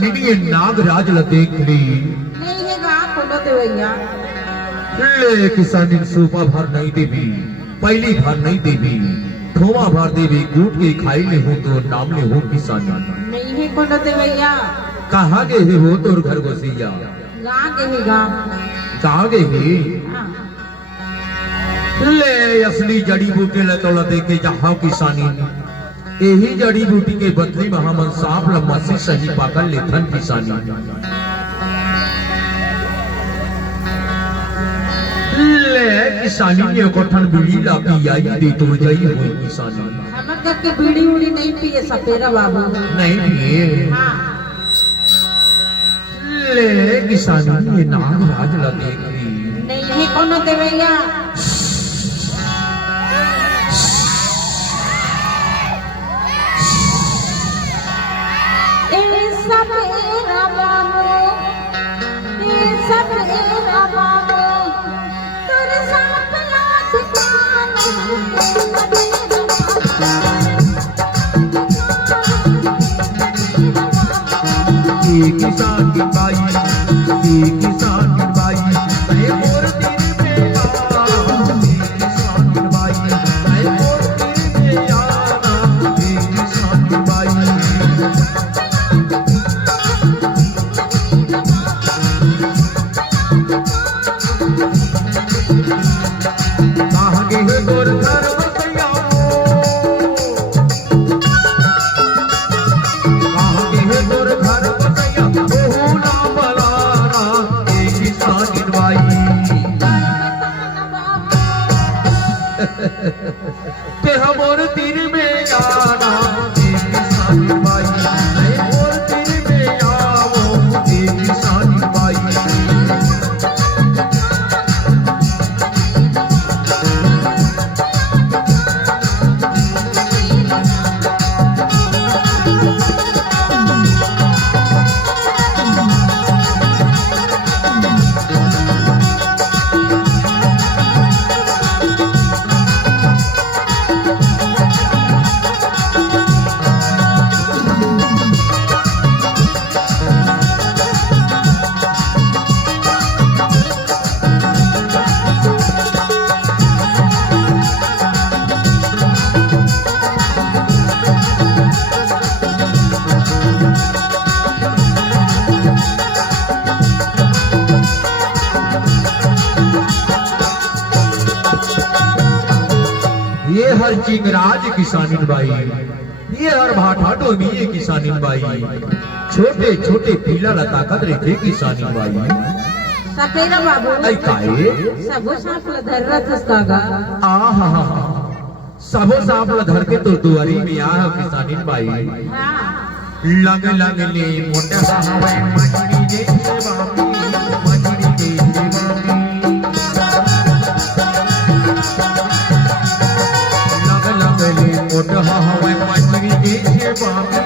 किसानी ने नागराज ला देख ली नहीं है गा कोनो देवैया ले किसानी सूपा भर नहीं देवी पहली भर नहीं देवी थोमा भर देवी कूट के खाई ले हो तो नाम ले हो किसानी नहीं है कोनो देवैया कहाँ गए हो तोर घर गोसिया गा के है गा कहाँ गए हाँ। ले असली जड़ी बूटी ले तोला देके जाओ किसानी यही जड़ी बूटी के बदली में हम सांप लम्मा से सही पाकर लेथन किसानी ले किसानी ने कोठन बीड़ी ला पियाई दे तो जाई हो किसानी हमर जब के बीड़ी उड़ी नहीं पिए सपेरा बाबू नहीं पिए हाँ ले किसानी ने नागराज ला देख ली नहीं है कोनो देवैया सपेरा बाबू ए सपेरा बाबू तेरे सांप लात कान किसान की बाई किसान की बाई मैं मोर तेरे पे आना किसान की बाई मैं मोर तेरे पे आना किसान की बाई ते हमोर तीर में जाना किसान बाई मैं मोर तीर में आवो किसान बाई ये हर चिंगराज किसानी बाई ये हर भाटा डोमी ये किसानी बाई छोटे छोटे पीला लता कदरे के किसानी बाई सपेरा बाबू आई काए सबो सांप ला धर रहा था आ हा सबो सांप ला धर के तो दुआरी में आ किसानी बाई हाँ लग लग ले मोटा हवा मछली दे बाबू मछली दे बाबू मोटा हवा मछली दे बाबू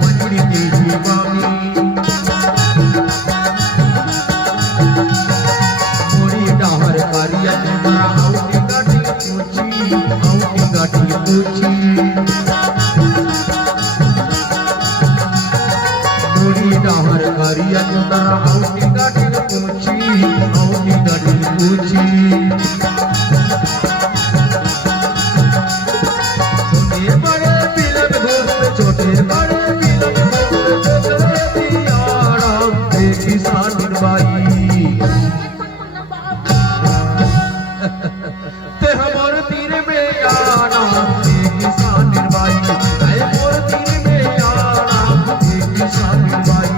मछली दे बाबू मोरी डाहर कारिया तेरा आउटी गाठी पूछी मोरी डाहर कारिया तेरा आउटी गाठी पूछी छोटे बड़े किसान बाई ते हमारे तीर में आना किसान बाई मोर तीर में आना किसान बाई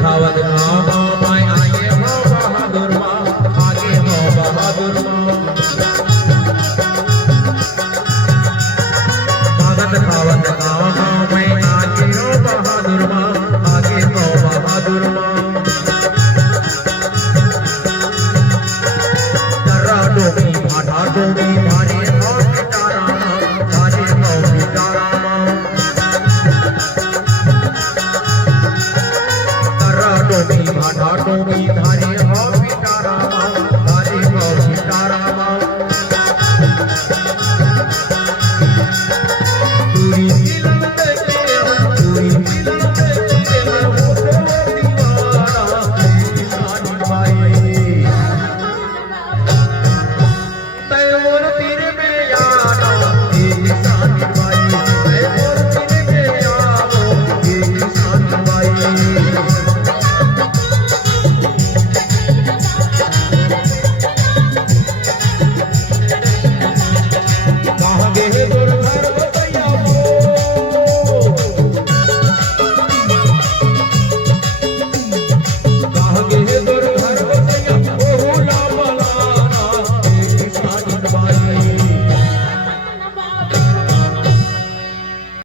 खावत खावा मैं आगे हो बहादुर माँ आगे हो बहादुर माँ भगत खावत खावा मैं आगे हो बहादुर माँ आगे हो बहादुर माँ डोगी भाटा डोगी भाटा